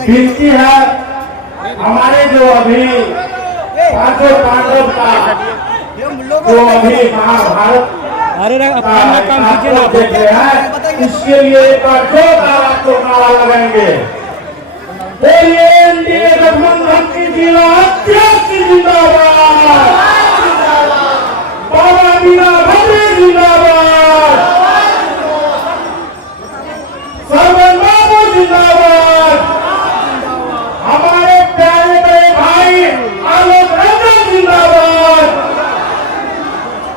विनती है हमारे जो अभी पांचों पांडव का जो अभी महाभारत काम कीजिए ना, देख रहे हैं, इसके लिए एक बार जोरदार आपको नारा लगाएंगे। बोलिए एनडीए गठबंधन की जिला अध्यक्ष जिंदाबाद, बाबा बीना भद्रे जिंदाबाद, सरवन बाबू जिंदाबाद, हमारे प्यारे बड़े भाई आलोक रंजन जिंदाबाद।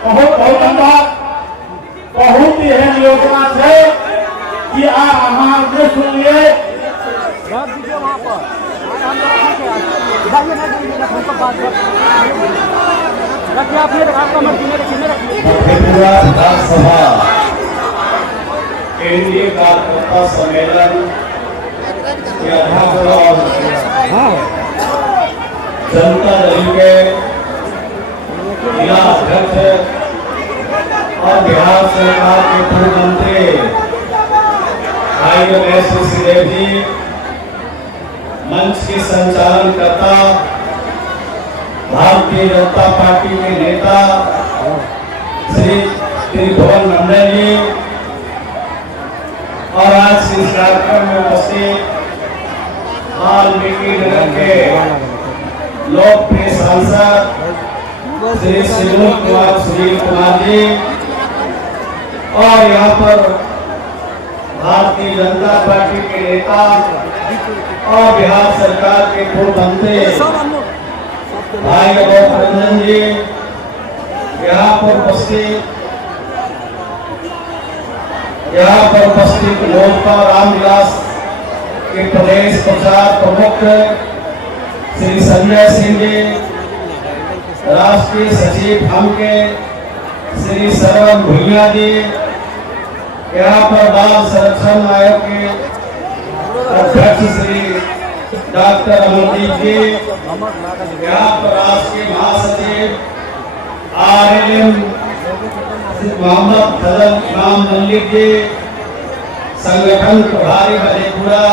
बहुत बहुत धन्यवाद। बहुत ही अहम योजना है कि हमने सुनिए विधानसभा केंद्रीय कार्यकर्ता सम्मेलन के अध्यक्ष और जनता दल के जिला अध्यक्ष और बिहार सरकार के पूर्व मंत्री भाई रमेश सिंह जी, मंच के संचालन करता भारतीय जनता पार्टी के नेता श्री त्रिभुवन मंडल जी और आज इस कार्यक्रम में उपस्थित वाल्मीकि नगर के लोकप्रिय सांसद श्री सुनील कुमार जी और यहाँ पर भारतीय जनता पार्टी के नेता और बिहार सरकार के पूर्व मंत्री भाई आलोक रंजन जी, यहाँ पर उपस्थित लोजपा रामविलास के प्रदेश प्रचार प्रमुख श्री संजय सिंह जी, राष्ट्रीय सचिव हम के श्री सरवन भुइया जी, यहाँ पर बाल संरक्षण आयोग के अध्यक्ष श्री डॉक्टर अमरदीप जी, यहाँ पर राष्ट्रीय महासचिव RLM मोहम्मद फजल इमाम मल्लिक जी, संगठन प्रभारी मधेपुरा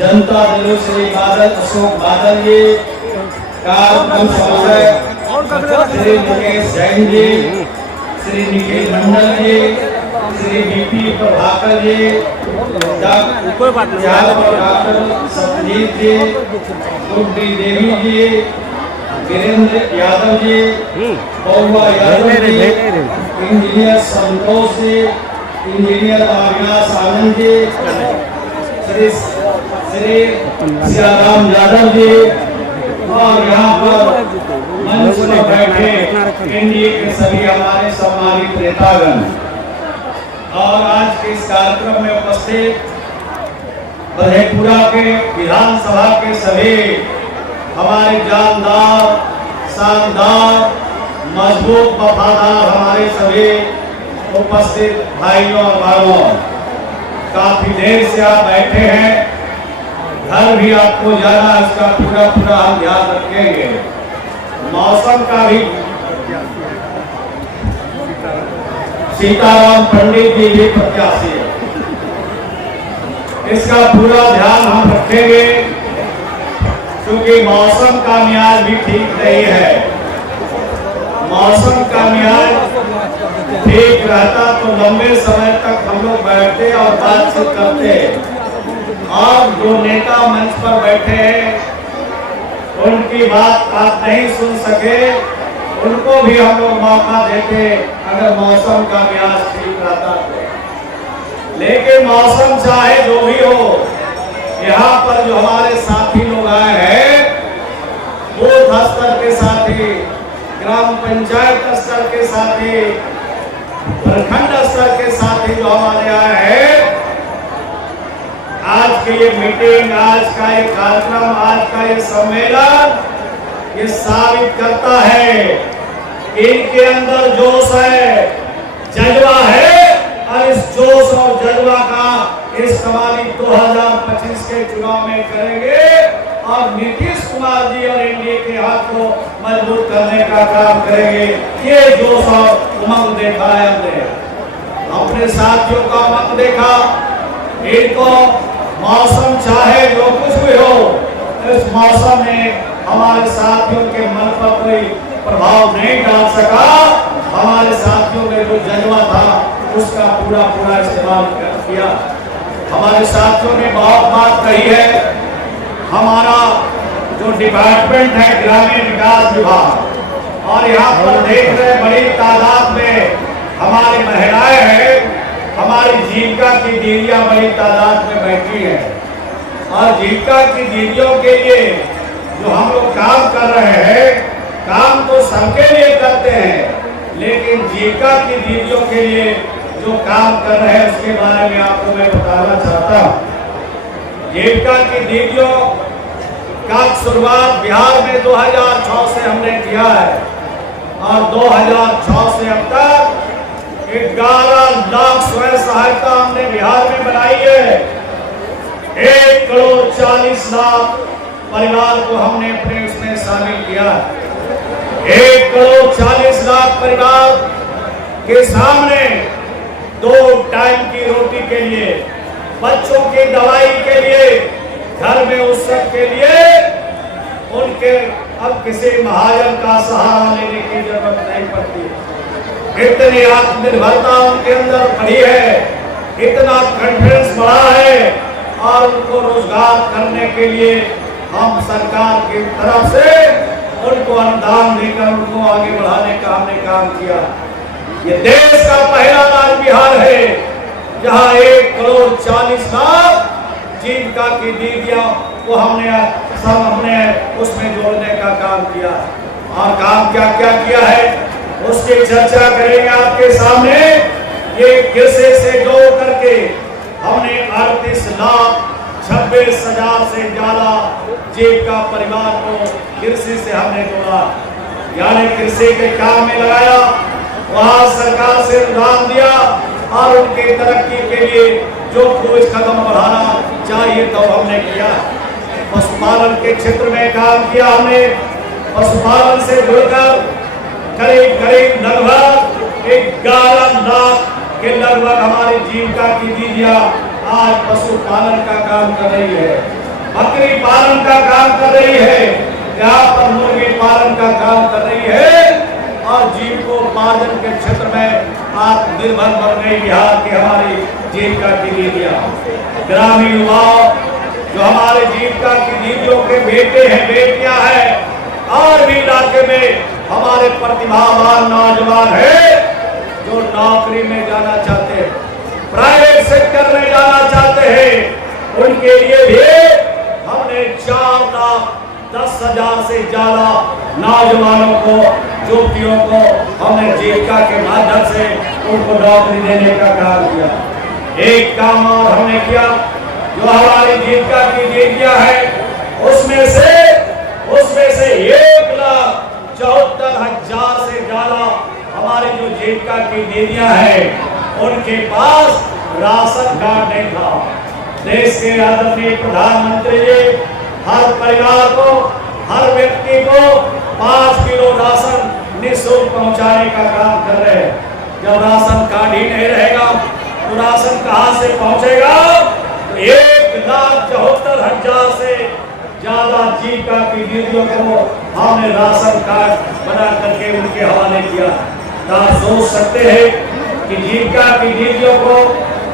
जनता दल श्री बादल अशोक बादल जी, कार्यक्रम समन्वयक श्री मुकेश जैन जी, श्री निखिल मंडल जी, श्री बीपी प्रभाकर जी, डॉक्टर सतजीत जी, गुड्डी देवी जी, वीरेंद्र यादव जी, बउआ यादव जी, इंजीनियर संतोष जी, इंजीनियर अविनाश आनंद जी, श्री सियाराम यादव जी और यहाँ पर मंच में बैठे एनडीए के सभी हमारे सम्मानित नेतागण और आज के इस कार्यक्रम में उपस्थित मधेपुरा के विधानसभा के सभी हमारे जानदार, शानदार, मजबूत, वफादार हमारे सभी उपस्थित भाइयों और बहनों, काफी देर से आप बैठे हैं, घर भी आपको जाना, इसका पूरा हम ध्यान रखेंगे। मौसम का भी सीताराम पंडित जी भी प्रत्याशी है, इसका पूरा ध्यान हम रखेंगे क्योंकि मौसम का मियाज भी ठीक नहीं है। मौसम का मियाज ठीक रहता तो लंबे समय तक हम लोग बैठते और बातचीत करते, और जो नेता मंच पर बैठे हैं उनकी बात आप नहीं सुन सके, उनको भी हम लोग मौका देते अगर मौसम का मियाज ठीक रहता तो। लेकिन मौसम चाहे जो भी हो, यहाँ पर जो हमारे साथी लोग आए हैं, बूथ स्तर के साथी, ग्राम पंचायत स्तर के साथी, प्रखंड स्तर के साथी जो हमारे आए हैं, आज की ये मीटिंग, आज का ये कार्यक्रम, आज का ये सम्मेलन ये साबित करता है कि इनके अंदर जोश है, जज्बा है, और इस जोश और जज्बा का इस्तेमाल 2025 के चुनाव में करेंगे और नीतीश कुमार जी और एनडीए के हाथ को मजबूत करने का काम करेंगे। ये जोश और उमंग देखा है हमने, अपने साथियों का उमंग देखा, इनको मौसम चाहे जो कुछ भी हो, इस मौसम में हमारे साथियों के मन पर कोई प्रभाव नहीं डाल सका। हमारे साथियों में जो जज्बा था उसका पूरा इस्तेमाल किया। हमारे साथियों ने बहुत बात कही है। हमारा जो डिपार्टमेंट है ग्रामीण विकास विभाग, और यहाँ पर देख रहे बड़ी तादाद में हमारी महिलाएं हैं, हमारी जीविका की दीदियां बड़ी तादाद में बैठी हैं। और जीविका की दीदियों के लिए जो हम लोग काम कर रहे हैं, काम तो सबके लिए करते हैं, लेकिन जीविका की दीदियों के लिए जो काम कर रहे हैं उसके बारे में आपको मैं बताना चाहता हूँ। जीविका की दीदियों का शुरुआत बिहार में 2006 से हमने किया है, और 2006 से अब तक 11 लाख स्वयं सहायता हमने बिहार में बनाई है। 1,40,00,000 परिवार को हमने अपने उसमें शामिल किया। 1,40,00,000 परिवार के सामने 2 टाइम की रोटी के लिए, बच्चों की दवाई के लिए, घर में उत्सव के लिए उनके अब किसी महाजन का सहारा लेने की जरूरत नहीं पड़ती। इतनी आत्मनिर्भरता उनके अंदर बढ़ी है, इतना कॉन्फिडेंस बढ़ा है, और उनको रोजगार करने के लिए हम सरकार की तरफ से उनको अनुदान देकर उनको आगे बढ़ाने का हमने काम किया। ये देश का पहला राज्य बिहार है जहां 1,40,00,000 जीविका की दीदियां को हमने सब हमने उसमें जोड़ने का काम किया। और काम क्या क्या किया है उसकी चर्चा करेंगे आपके सामने। ये कृषि से जोड़ करके हमने 38,26,000 से ज्यादा जीविका परिवार को कृषि से हमने जोड़ा, यानी कृषि के काम में लगाया, वहां सरकार से अनुदान दिया, और उनकी तरक्की के लिए जो कोई कदम बढ़ाना चाहिए तो हमने किया। पशुपालन के क्षेत्र में काम किया हमने। पशुपालन से जुड़कर करीब लगभग 11 लाख के लगभग हमारी जीविका की दीदियां आज पशुपालन का काम कर रही है, बकरी पालन का काम कर रही है, यहाँ पर मुर्गी पालन का काम कर रही है, और जीविकोपार्जन के क्षेत्र में आत्मनिर्भर बन गई बिहार की हमारी जीविका की दीदियां। ग्रामीण युवाओं जो हमारे जीविका की दीदियों के बेटे हैं, बेटियां हैं, और भी इलाके में हमारे प्रतिभावान नौजवान हैं जो नौकरी में जाना चाहते हैं, प्राइवेट सेक्टर में जाना चाहते हैं, उनके लिए भी हमने 4,10,000 से ज्यादा नौजवानों को, युवतियों को हमने जीविका के माध्यम से उनको नौकरी देने का काम किया। एक काम और हमने किया, जो हमारी जीविका की दीदियां है उसमें से 1,74,000 से ज्यादा हमारी जो जीविका की दीदियां हैं उनके पास राशन कार्ड नहीं था। देश के आदरणीय प्रधानमंत्री जी हर परिवार को, हर व्यक्ति को 5 किलो राशन निःशुल्क पहुंचाने का काम कर रहे हैं। जब राशन कार्ड ही नहीं रहेगा तो राशन कहां से पहुंचेगा? 1,74,000 से ज्यादा जीविका की दीदियों को हमने राशन कार्ड बना करके उनके हवाले किया। आप सोच सकते हैं कि जीविका की दीदियों को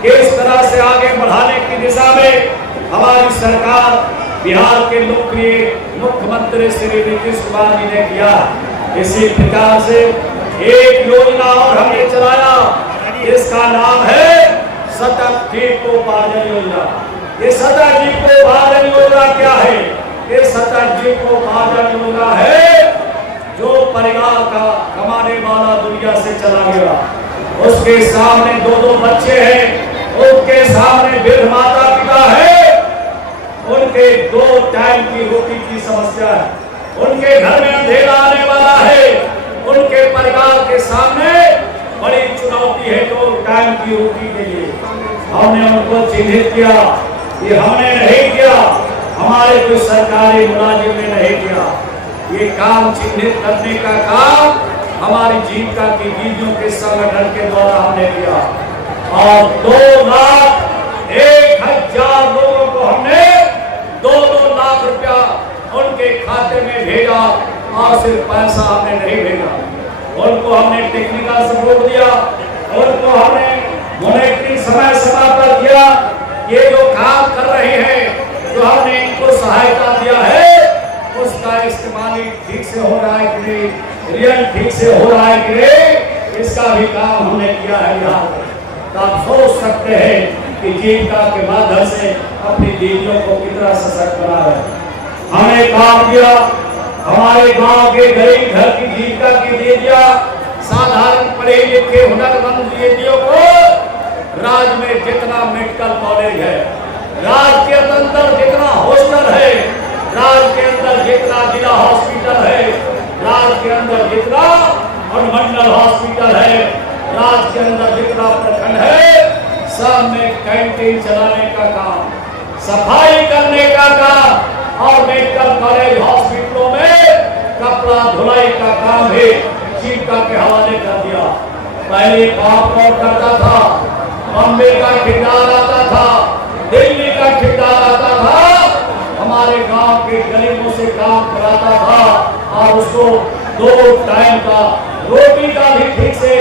किस तरह से आगे बढ़ाने की दिशा में हमारी सरकार, बिहार के लोकप्रिय मुख्यमंत्री श्री नीतीश कुमार जी ने किया। इसी प्रकार से एक योजना और हमने चलाया, इसका नाम है सतत जीविकोपार्जन योजना। ये सतत जीविकोपार्जन योजना क्या है? ये सतत जीविकोपार्जन योजना है जो परिवार का कमाने वाला दुनिया से चला गया, उसके सामने 2-2 बच्चे हैं, उनके सामने वृद्ध माता पिता है, उनके 2 टाइम की रोटी की समस्या है, उनके घर में अंधेरा आने वाला है, उनके परिवार के सामने बड़ी चुनौती है 2 टाइम की रोटी के लिए। हमने उनको चिन्हित किया, ये हमने नहीं किया, हमारे कोई सरकारी मुलाजिम ने नहीं किया। ये काम चिन्हित करने का काम हमारी जीविका की दीदियों के संगठन के द्वारा हमने किया, और 2,01,000 लोगों को और सिर्फ पैसा हमने नहीं भेजा, उनको हमने टेक्निकल सपोर्ट दिया, उनको हमने मॉनिटरिंग समय समय पर किया। ये जो काम कर रहे हैं, जो हमने इनको सहायता दिया है, उसका इस्तेमाल ठीक से हो रहा है कि नहीं, रियल ठीक से हो रहा है कि नहीं, इसका भी काम हमने किया है। यहाँ तो आप सोच सकते हैं कि जीविका के माध्यम से अपनी दीदियों को कितना सशक्त बना है। हमने काम किया, हमारे गांव के गरीब घर की जीविका की दीदियां, साधारण पढ़े लिखे हुनरमंद दीदियों को राज्य में जितना मेडिकल कॉलेज है, राज्य के अंदर जितना हॉस्टल है, राज्य के अंदर जितना जिला हॉस्पिटल है, राज्य के अंदर जितना अनुमंडल हॉस्पिटल है, राज्य के अंदर जितना प्रखंड है, सब में कैंटीन चलाने का काम, सफाई करने का काम और मेडिकल कॉलेज हॉस्पिटलों में कपड़ा धुलाई का काम भी जीविका के हवाले कर दिया। पहले पासपोर्ट करता था, बॉम्बे का ठेकेदार आता था, दिल्ली का ठेकेदार आता था, हमारे गांव के गरीबों से काम कराता था और उसको 2 टाइम का रोटी का भी ठीक से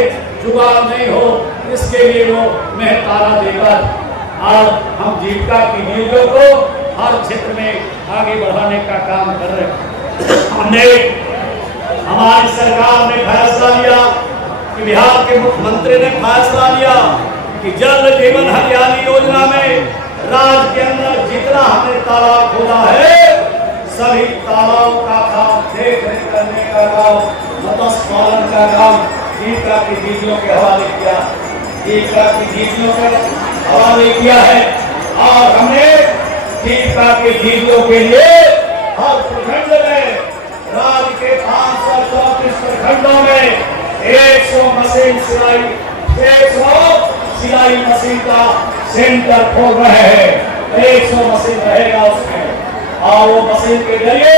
जुगाड़ नहीं हो, इसके लिए वो मेहनताना देकर आज हम जीविका की नीतियों को हर क्षेत्र में आगे बढ़ाने का काम कर रहे हैं। हमने हमारी सरकार ने फैसला लिया कि बिहार के मुख्यमंत्री ने फैसला लिया कि जल जीवन हरियाली योजना में राज्य के अंदर जितना हमने तालाब खोदा है, सभी तालाबों का काम, देख रेख करने का काम, मत्स्य पालन का काम जीविका की दीदियों के हवाले किया, जीविका की दीदियों के हवाले किया है। और हमने जीविका की दीदियों के लिए हर प्रखंड में, राज्य के 534 प्रखंडों में 100 मशीन सिलाई, 100 सिलाई मशीन का सेंटर खोल रहे हैं। 100 मशीन रहेगा उसमें और वो मशीन के जरिए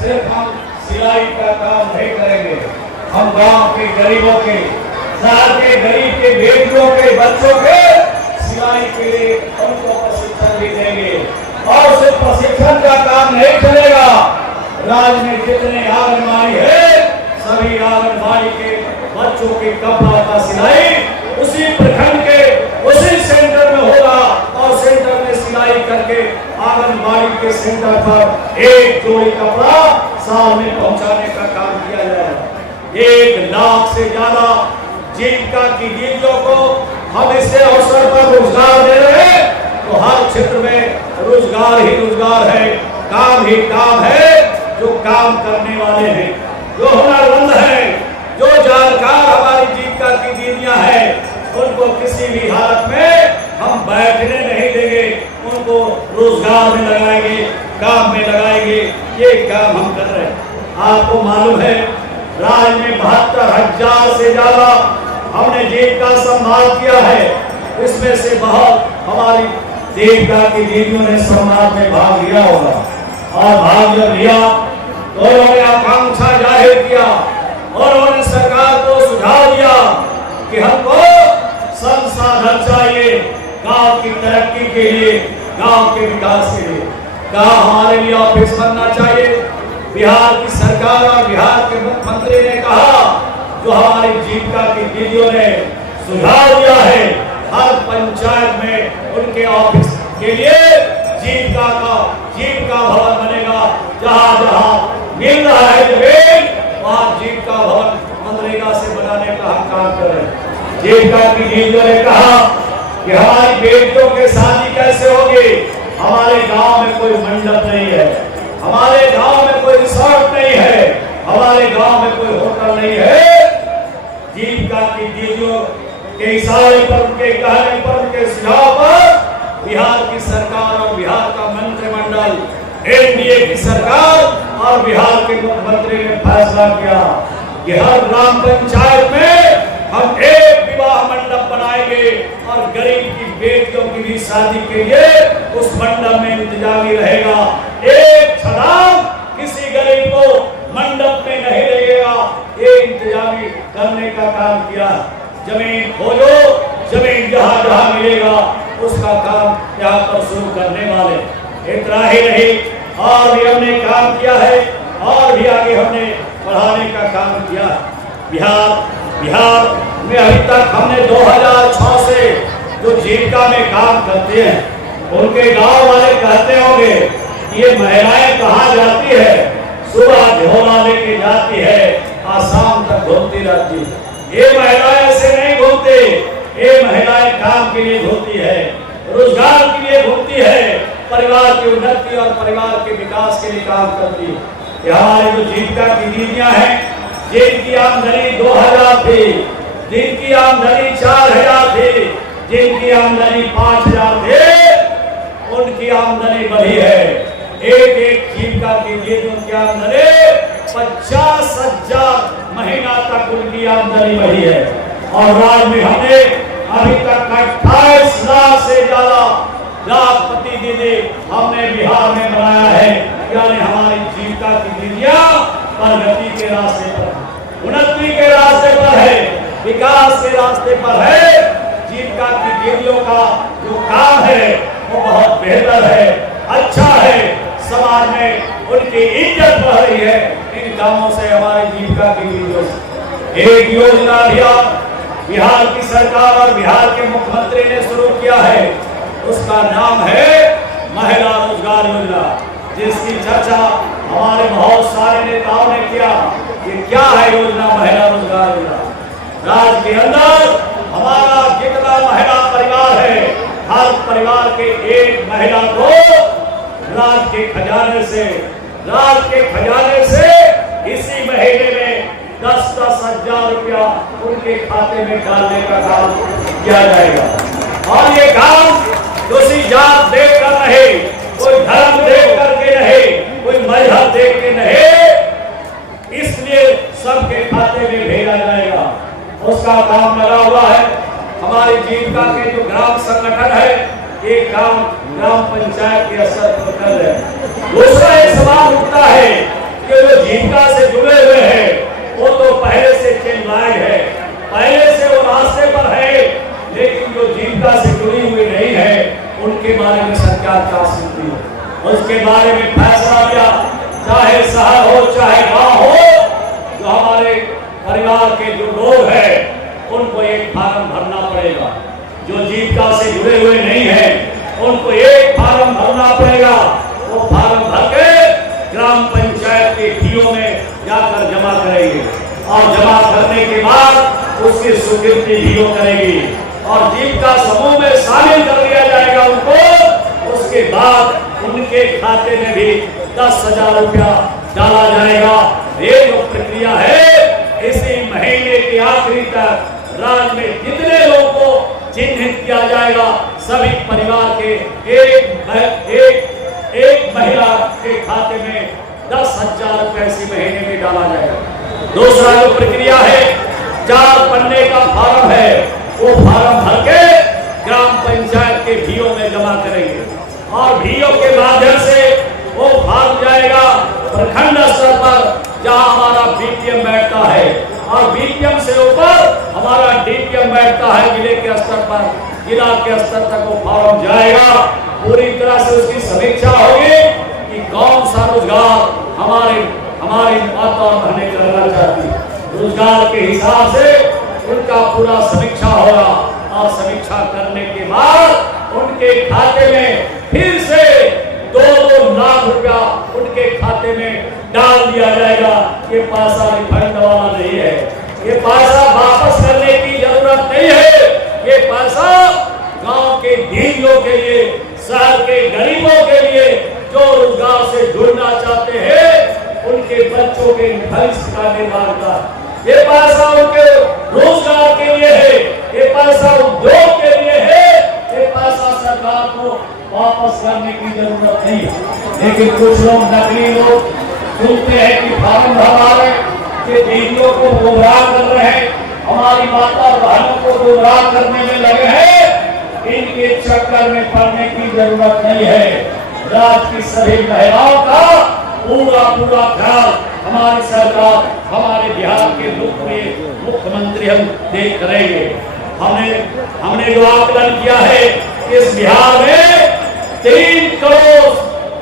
सिर्फ हम सिलाई का काम नहीं करेंगे, हम गांव के गरीबों के, शहर के गरीब के बेटियों के बच्चों के सिलाई के लिए उनको प्रशिक्षण भी देंगे। और सिर्फ प्रशिक्षण का काम नहीं चलेगा, राज्य में जितने आंगनबाड़ी है, सभी आंगनबाड़ी के बच्चों के कपड़ा का सिलाई उसी प्रखंड के उसी सेंटर में होगा और सेंटर में सिलाई करके आंगनबाड़ी के सेंटर पर 1 जोड़ी कपड़ा साल में पहुंचाने का काम किया जाएगा। 1 लाख से ज्यादा जीविका की दीदियों को हम इसके अवसर पर रोजगार दे रहे हैं, तो हर क्षेत्र में रोजगार ही रोजगार है, काम ही काम है। जो काम करने वाले हैं, जो हुनरमंद हैं, जो जानकार हमारी जीविका की दीदियां हैं, उनको किसी भी हालत में हम बैठने नहीं देंगे, उनको रोजगार में लगाएंगे, काम में लगाएंगे। ये काम हम कर रहे हैं। आपको मालूम है राज्य में 72,000 से ज्यादा हमने जीविका संभाल किया है, इसमें से बहुत हमारी जीविका की दीदियों ने समाज में भाग लिया होगा और भाग जब लिया तो उन्होंने आकांक्षा जाहिर किया और उन्होंने सरकार को सुझाव दिया कि हमको संसाधन चाहिए गांव की तरक्की के लिए, गांव के विकास के लिए। कहा हमारे लिए ऑफिस बनना चाहिए। बिहार की सरकार और बिहार के मुख्यमंत्री ने कहा, जो हमारी जीविका की दीदियों ने सुझाव दिया है, हर पंचायत में उनके ऑफिस के लिए जीविका भवन बनेगा। जहाँ जहाँ मिल रहा है जमीन, वहाँ जीविका भवन मनरेगा से बनाने का हम काम कर रहे हैं। जीविका की दीदियों ने कहा कि हमारी बेटियों के शादी कैसे होगी, हमारे गांव में कोई मंडप नहीं है, हमारे गांव में कोई रिसोर्ट नहीं है, हमारे गांव में कोई होटल नहीं है। जीविका की दीदियों के इशारे पर, उनके कहने पर, उनके सुझाव पर बिहार की सरकार और बिहार का मंत्रिमंडल, एनडीए की सरकार और बिहार के मुख्यमंत्री ने फैसला किया कि हर ग्राम पंचायत में हम एक विवाह मंडप बनाएंगे और गरीब की बेटियों की भी शादी के लिए उस मंडप में इंतजामी रहेगा। एक छलांग किसी गरीब को मंडप में नहीं लगेगा, ये इंतजामी करने का काम किया। जमीन खोजो, जमीन जहाँ जहाँ मिलेगा उसका काम यहाँ पर शुरू करने वाले। इतना ही नहीं, और भी हमने काम किया है और भी आगे हमने बढ़ाने का काम किया। बिहार में अभी तक हमने 2006 से जो जीविका में काम करते हैं, उनके गांव वाले कहते होंगे कि ये महिलाएं कहाँ जाती है, सुबह झोला लेके जाती है और शाम तक घूमती रहती है। ये महिलाएं ऐसे नहीं घूमती, ये महिलाएं काम के लिए घूमती है, रोजगार के लिए घूमती है, परिवार की उन्नति और परिवार के विकास के लिए काम करती है। हमारे जो जीविका की दीदियां हैं, जिनकी आमदनी 2000 थी, जिनकी आमदनी 4000 थी, जिनकी आमदनी 5000 थे, उनकी आमदनी बढ़ी है। एक जीविका की दीदियों की आमदनी 50,000 महीना तक उनकी आमदनी बढ़ी है। और राज्य में हमने अभी तक 28 लाख से ज्यादा लाखपति दीदी हमने बिहार में बनाया है। यानी हमारी जीविका की दीदियां प्रगति के रास्ते पर, उन्नति के रास्ते पर है, विकास के रास्ते पर है। जीविका की दीदियों का जो काम है वो बहुत बेहतर है, अच्छा है, समाज में उनकी इज्जत बढ़ रही है इन कामों से, हमारी जीविका की दीदियों से। एक योजना बिहार की सरकार और बिहार के मुख्यमंत्री ने शुरू किया है, उसका नाम है महिला रोजगार योजना, जिसकी चर्चा हमारे बहुत सारे नेताओं ने किया। ये क्या है योजना महिला रोजगार योजना? राज्य के अंदर हमारा जितना महिला परिवार है, हर परिवार के एक महिला को राज्य के खजाने से इसी महीने में 10-10 हजार रुपया उनके खाते में डालने का काम किया जाएगा। और ये काम किसी जात देख कर नहीं, कोई धर्म देख करके नहीं, कोई मजहब देख के नहीं, इसलिए सबके खाते में भेजा जाएगा। उसका काम लगा हुआ है। हमारी जीविका के जो ग्राम संगठन है, एक काम ग्राम पंचायत के स्तर पर कर रहे हैं। दूसरा एक सवाल उठता है कि जो जीविका से जुड़े हुए हैं वो तो पहले से चिल्लाए है, पहले से वो रास्ते पर है, लेकिन जो जीविका से जुड़ी हुई नहीं है उनके बारे में सरकार क्या सुनती है, उसके बारे में फैसला लिया। चाहे शहर हो चाहे गांव हो, जो हमारे परिवार के जो लोग हैं उनको एक फार्म भरना पड़ेगा। जो जीविका से जुड़े हुए नहीं है उनको एक फार्म भरना पड़ेगा। वो फार्म भर के ग्राम पंचायत के डीओ में जाकर जमा करेंगे और जमा करने के बाद उसकी स्वीकृति डीओ करेगी और जीविका समूह में शामिल कर लिया जाएगा उनको। उसके बाद उनके खाते में भी 10,000 रुपया डाला जाएगा। ये जो प्रक्रिया है, इसी महीने के आखिरी तक राज्य में जितने लोगों को चिन्हित किया जाएगा, सभी परिवार के एक महिला के खाते में 10,000 रुपए इसी महीने में डाला जाएगा। दूसरा जो प्रक्रिया है, 4 पन्ने का फार्म है, वो फार्म भर के ग्राम पंचायत के डीओ में जमा करेंगे और डीओ के माध्यम से वो फार्म जाएगा प्रखंड स्तर पर, जहां हमारा बीपीएम बैठता है और बीपीएम से ऊपर हमारा डीपीएम बैठता है जिले के स्तर पर, जिला के स्तर तक वो फॉर्म जाएगा। पूरी तरह से उसकी समीक्षा होगी कि कौन सा रोजगार हमारी माता और बहनें करना चाहती है। रोजगार के हिसाब से उनका पूरा समीक्षा होगा और समीक्षा करने के बाद उनके खाते में फिर से 2-2 लाख रुपया उनके खाते में डाल दिया जाएगा। ये पैसा रिफंड वाला नहीं है, ये पैसा वापस करने की जरूरत नहीं है। ये पैसा गांव के दीदियों के लिए, शहर के गरीबों के लिए जो रोजगार से जुड़ना चाहते हैं, उनके बच्चों के भविष्य का निर्माण का, ये पैसा उनके रोजगार के लिए है, ये पैसा उद्योग के लिए है, ये पैसा सरकार को वापस करने की जरूरत नहीं है। लेकिन कुछ लोग नकली लोग सुनते हैं कि फार्म भरवा रहे, कि दीदियों को गुमराह कर रहे हैं, हमारी माता बहनों को गुमराह करने में लगे हैं। इनके चक्कर में पड़ने की जरूरत नहीं है। राज्य की सभी महिलाओं का पूरा ख्याल हमारी सरकार, हमारे बिहार के मुख्यमंत्री हम देख करेंगे। हमने जो आकलन किया है, इस बिहार में 3 करोड़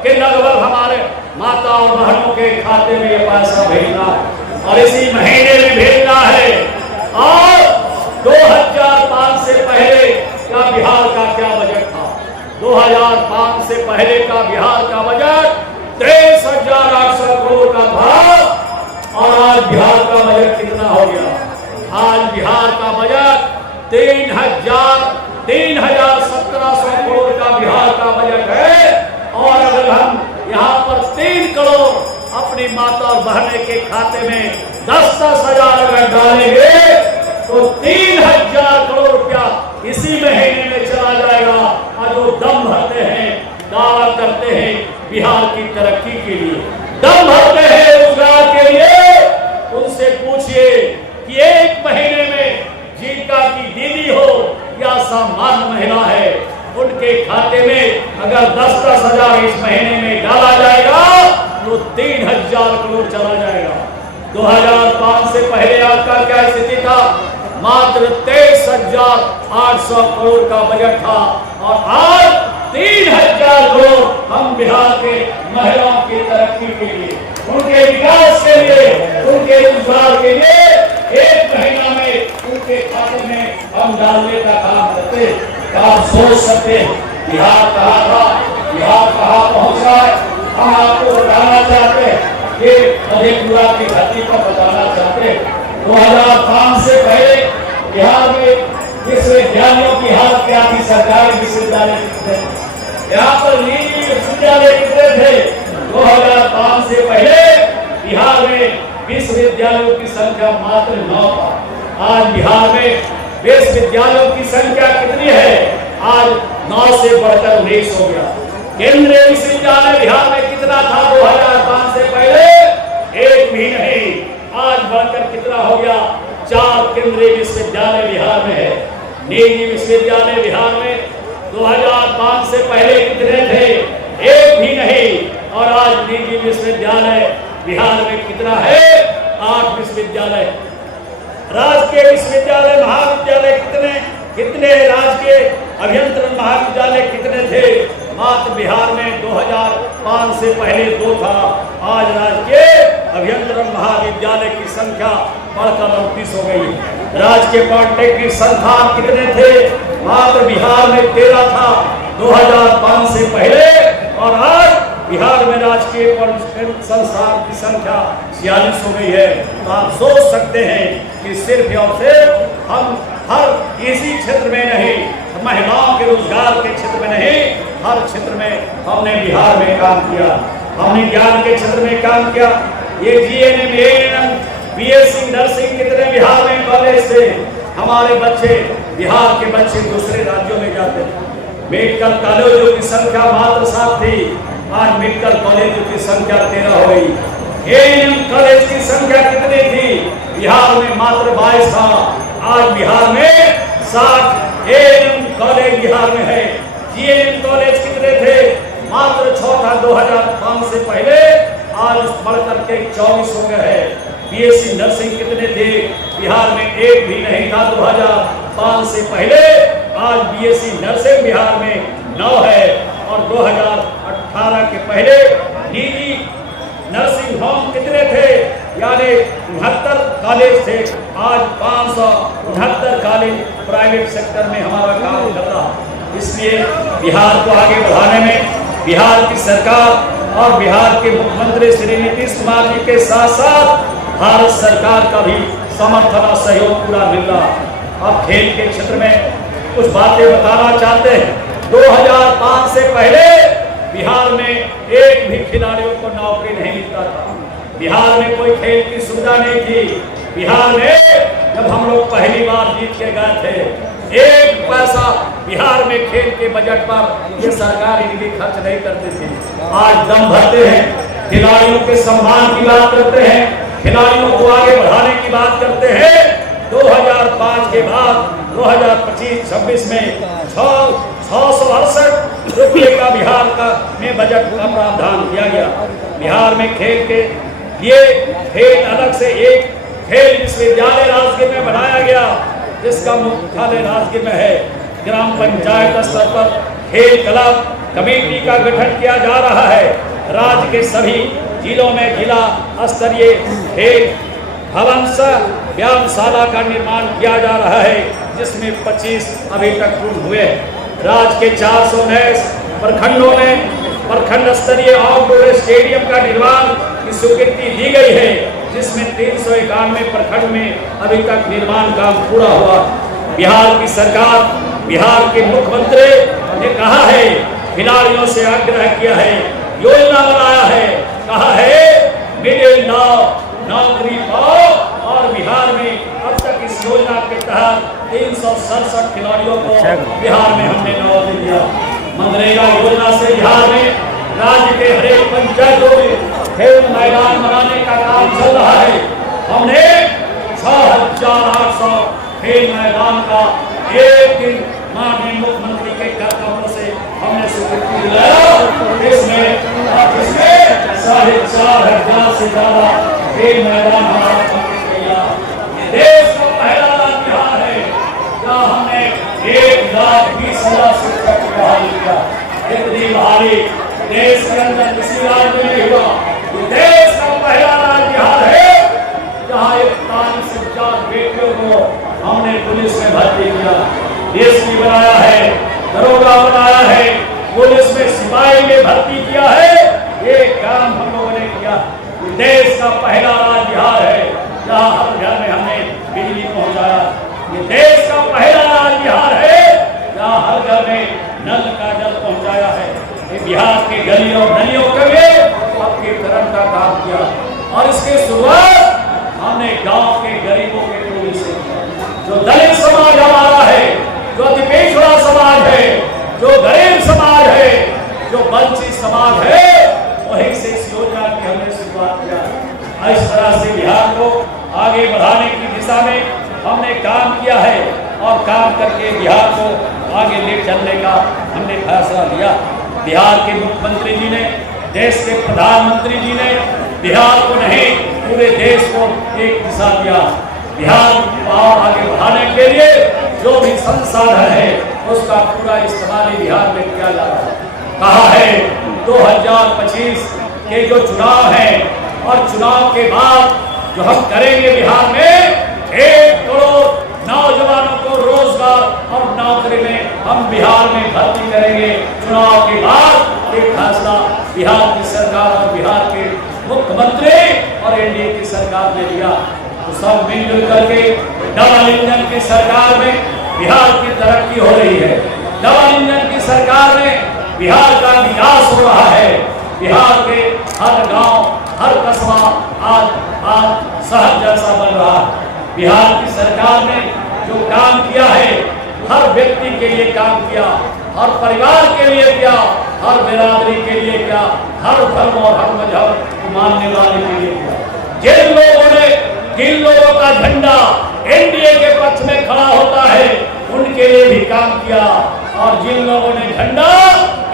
के लगभग हमारे माता और बहनों के खाते में ये पैसा भेजना है। और इसी महीने में भेजना है। और 2005 से पहले का बिहार का क्या बजट था? 2005 से पहले का बिहार का बजट 23,800 करोड़ का था। और आज बिहार का बजट कितना हो गया? आज बिहार का बजट 3,1700 करोड़ का बिहार का बजट है। और अगर हम यहाँ पर 3 करोड़ अपनी माता और बहने के खाते में 10-10 हजार अगर डालेंगे तो 3,000 करोड़ रुपया इसी महीने में चला जाएगा। और जो दम भरते हैं, दावा करते हैं बिहार की तरक्की के लिए, दम भरते हैं रोजगार के लिए, उनसे पूछिए कि एक महीने में जीविका की दीदी हो या सामान्य महिला है, उनके खाते में अगर 10-10 हजार इस महीने में डाला जाएगा तो 3,000 करोड़ चला जाएगा। 2005 से पहले आपका क्या स्थिति था? मात्र 23,800 करोड़ का बजट था। और आज 3,000 करोड़ हम बिहार के महिलाओं की तरक्की के लिए, उनके विकास के लिए, उनके रोजगार के लिए एक महीना में उनके खाते में हम डालने का काम करते। आप सोच सकते बिहार कहाँ था, बिहार कहाँ पहुंचा है। हम आपको बताना चाहते हैं कि मधेपुरा की धरती पर बताना चाहते हैं 2005 से पहले बिहार में विश्वविद्यालयों की हालत क्या थी? सरकारी विश्वविद्यालय कितने थे? यहाँ पर निजी विश्वविद्यालय कितने थे? 2005 से पहले बिहार में विश्वविद्यालयों की संख्या मात्र 9 था। आज बिहार में विश्वविद्यालयों की संख्या कितनी है? आज 9 से बढ़कर 19 हो गया। केंद्रीय विश्वविद्यालय बिहार में कितना था 2005 से पहले? एक भी नहीं। आज बढ़कर कितना हो गया? 4 केंद्रीय विश्वविद्यालय बिहार में है। निजी विश्वविद्यालय बिहार में 2005 से पहले कितने थे? एक भी नहीं। और आज निजी विश्वविद्यालय बिहार में कितना है? 8 विश्वविद्यालय। राजकीय विश्वविद्यालय महाविद्यालय कितने राजकीय अभियंत्रण महाविद्यालय कितने थे? मात्र बिहार में 2005 से पहले 2 था। आज राजकीय अभियंत्रण महाविद्यालय की संख्या बढ़कर 29 हो गई। राजकीय पॉलिटेक्निक संस्थान कितने थे? मात्र बिहार में 13 था 2005 से पहले। और आज बिहार में राजकीय पॉलिटेक्निक संस्थान की संख्या 46 हो गई है। तो आप सोच सकते हैं कि सिर्फ और सिर्फ हम हर इसी क्षेत्र में नहीं, महिलाओं के रोजगार के क्षेत्र में नहीं, हर क्षेत्र में हमने बिहार में काम किया। हमने ज्ञान के क्षेत्र में काम किया। ये जीएनएम, एएनएम, बीएससी नर्सिंग कितने बिहार में कॉलेज थे? हमारे बच्चे, बिहार के बच्चे दूसरे राज्यों में जाते थे। मेडिकल कॉलेजों की संख्या मात्र 7 थी। आज मेडिकल कॉलेजों की संख्या 13 हो गई। एएनएम कॉलेज की संख्या कितनी थी? बिहार में मात्र 22 था। आज बिहार में 60 एएनएम कॉलेज बिहार में है। जीएनएम कॉलेज कितने थे? मात्र 6 था 2005 से पहले। आज बढ़कर के 24 हो गए हैं। बीएससी नर्सिंग कितने थे? बिहार में एक भी नहीं था 2005 से पहले। आज बीएससी नर्सिंग बिहार में 9 है। और 2018 के पहले निजी नर्सिंग होम कितने थे? यानी 69 कॉलेज थे। आज 569 कॉलेज प्राइवेट सेक्टर में हमारा काम कर रहा है। इसलिए बिहार को आगे बढ़ाने में बिहार की सरकार और बिहार के मुख्यमंत्री श्री नीतीश कुमार जी के साथ साथ भारत सरकार का भी समर्थन और सहयोग पूरा मिल रहा। अब खेल के क्षेत्र में कुछ बातें बताना चाहते हैं। 2005 से पहले बिहार में एक भी खिलाड़ियों को नौकरी नहीं मिलता था। बिहार में कोई खेल की सुविधा नहीं थी। बिहार में जब हम लोग पहली बार जीत के गए थे, 1 पैसा बिहार में खेल के बजट पर ये सरकार इनकी खर्च नहीं करती थी। आज दम भरते हैं, खिलाड़ियों के सम्मान की बात करते हैं, खिलाड़ियों को आगे बढ़ाने की बात करते हैं। 2005 के बाद 2025-26 में 668 रुपये का बिहार का में बजट का प्रावधान किया गया। बिहार में खेल के लिए खेल अलग से एक खेल विश्वविद्यालय राजगीर में बनाया गया, जिसका मुख्यालय राजगीर में है। ग्राम पंचायत स्तर पर खेल क्लब कमेटी का गठन किया जा रहा है। राज्य के सभी जिलों में जिला स्तरीय खेल भवन सह व्यायामशाला का निर्माण किया जा रहा है, जिसमें 25 अभी तक पूर्ण हुए। राज्य के 419 प्रखंडों में प्रखंड स्तरीय आउटडोर स्टेडियम का निर्माण की स्वीकृति दी गई है, जिसमें 391 प्रखंड में अभी तक निर्माण काम पूरा हुआ। बिहार की सरकार, बिहार के मुख्यमंत्री ने कहा है, खिलाड़ियों से आग्रह किया है, योजना बनाया है, कहा है मिडिल नाउ नौकरी पाओ। और बिहार में अब तक इस योजना के तहत 367 खिलाड़ियों को बिहार में हमने नौकरी दिया। मनरेगा योजना से बिहार में राज्य के हरेक पंचायतों में खेल मैदान बनाने का काम चल रहा है। हमने 6800 खेल मैदान का एक दिन माननीय मुख्यमंत्री के कदमों से हमने स्वीकृति दिलाया। इसमें 4,500 से ज्यादा खेल मैदान हमारा कंप्लीट किया। देश का पहला राज्य बिहार है जहाँ हमने 1,20,000 शिक्षक की बहाली किया। इतनी बहाली देश के अंदर किसी राज्य में नहीं हुआ। ये देश का पहला राज्य बिहार है जहाँ 41,000 बेटियों को हमने पुलिस में भर्ती किया। डीएसपी बनाया है, दरोगा बनाया है, पुलिस में सिपाही में भर्ती किया है। ये काम हम लोगों ने किया। देश का पहला राज्य बिहार है जहाँ हर घर में हमने बिजली पहुंचाया। ये देश का पहला राज्य बिहार है जहाँ हर घर में नल का जल पहुंचाया है। ये बिहार के गलियों नलियों के लिए पक्कीकरण का काम किया। और इसकी शुरुआत हमने गांव के गरीबों के टोली से, जो दलित समाज हमारा है, जो अति पिछड़ा समाज है, जो गरीब समाज है, जो वंचित समाज है, वहीं से इस योजना की हमने शुरुआत किया। इस तरह से बिहार को आगे बढ़ाने की दिशा में हमने काम किया है और काम करके बिहार को आगे ले चलने का हमने फैसला लिया। बिहार के मुख्यमंत्री जी ने, देश के प्रधानमंत्री जी ने बिहार को नहीं पूरे देश को एक दिशा दिया। बिहार को आगे बढ़ाने के लिए जो भी संसाधन है उसका पूरा इस्तेमाल बिहार में किया जा रहा है। कहा है 2025 के जो चुनाव हैं और चुनाव के बाद जो हम करेंगे बिहार में 1 करोड़ नौजवानों को रोजगार और नौकरी में हम बिहार में भर्ती करेंगे। चुनाव के बाद एक फैसला बिहार की सरकार और बिहार के मुख्यमंत्री और एनडीए की सरकार ने लिया। तो सब मिलजुल करके डबल इंजन की सरकार में बिहार की तरक्की हो रही है। डबल इंजन की सरकार में बिहार का विकास हो रहा है। बिहार के हर गांव, हर कस्बा आज शहर जैसा बन रहा है। बिहार की सरकार ने जो काम किया है, हर व्यक्ति के लिए काम किया, हर परिवार के लिए किया, हर बिरादरी के लिए किया, हर धर्म और हर मजहब को मानने वाले के लिए किया। जिन लोगों का झंडा एनडीए के पक्ष में खड़ा होता है उनके लिए भी काम किया, और जिन लोगों ने झंडा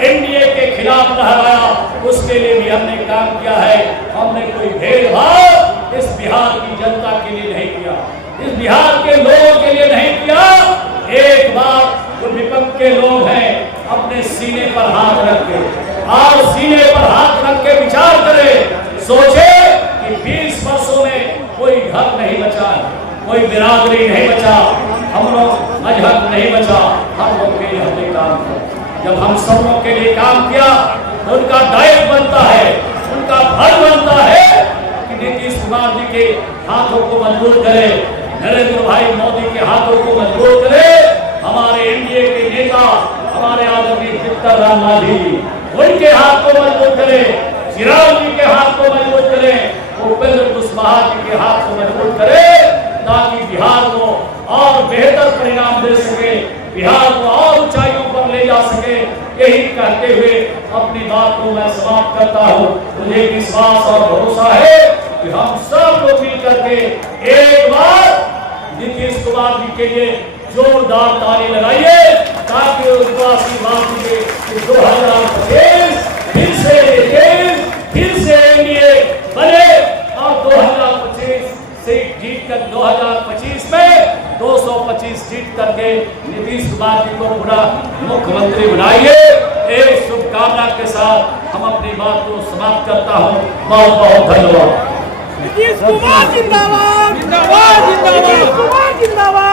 एनडीए के खिलाफ लहराया उसके लिए भी हमने काम किया है। हमने कोई भेदभाव इस बिहार की जनता के लिए नहीं किया, इस बिहार के लोगों के लिए नहीं किया। एक बार जो विपक्ष के लोग हैं अपने सीने पर हाथ रख के और सीने पर हाथ रख के विचार करें, सोचे कि 20 वर्षों में कोई घर नहीं बचा, कोई बिरादरी नहीं बचा, हम लोग मजहब नहीं बचा, हम लोग के लिए हमने काम किया। जब हम सब लोग के लिए काम किया तो उनका दायित्व बनता है, उनका फर्ज बनता है कि नीतीश कुमार जी के हाथों को मजबूत करें, नरेंद्र भाई मोदी के हाथों को मजबूत करें, हमारे एनडीए के नेता हमारे आदरणीय चित्तर राम मांझी जी उनके हाथ को मजबूत करें, चिराग जी के हाथ को मजबूत करें, उपेंद्र कुशवाहा जी के हाथ को मजबूत करें, ताकि बिहार को और बेहतर परिणाम दे सके, बिहार को और ऊंचाइयों पर ले जा सके। यही कहते हुए अपनी बात को मैं समाप्त करता हूँ। मुझे विश्वास और भरोसा है कि हम सब लोग मिल करके एक बार नीतीश कुमार जी के लिए जोरदार ताली लगाइए, ताकि उनको आशीर्वाद दीजिए कि 2025 फिर से एनडीए बने और 2025 सीट जीतकर 2025 में 225 सीट करके नीतीश कुमार जी को पूरा मुख्यमंत्री बनाइए। एक शुभकामना के साथ हम अपनी बात को समाप्त करता हूँ। बहुत बहुत धन्यवाद। नीतीश कुमार जिंदाबाद जिंदाबाद जिंदाबाद नीतीश कुमार जिंदाबाद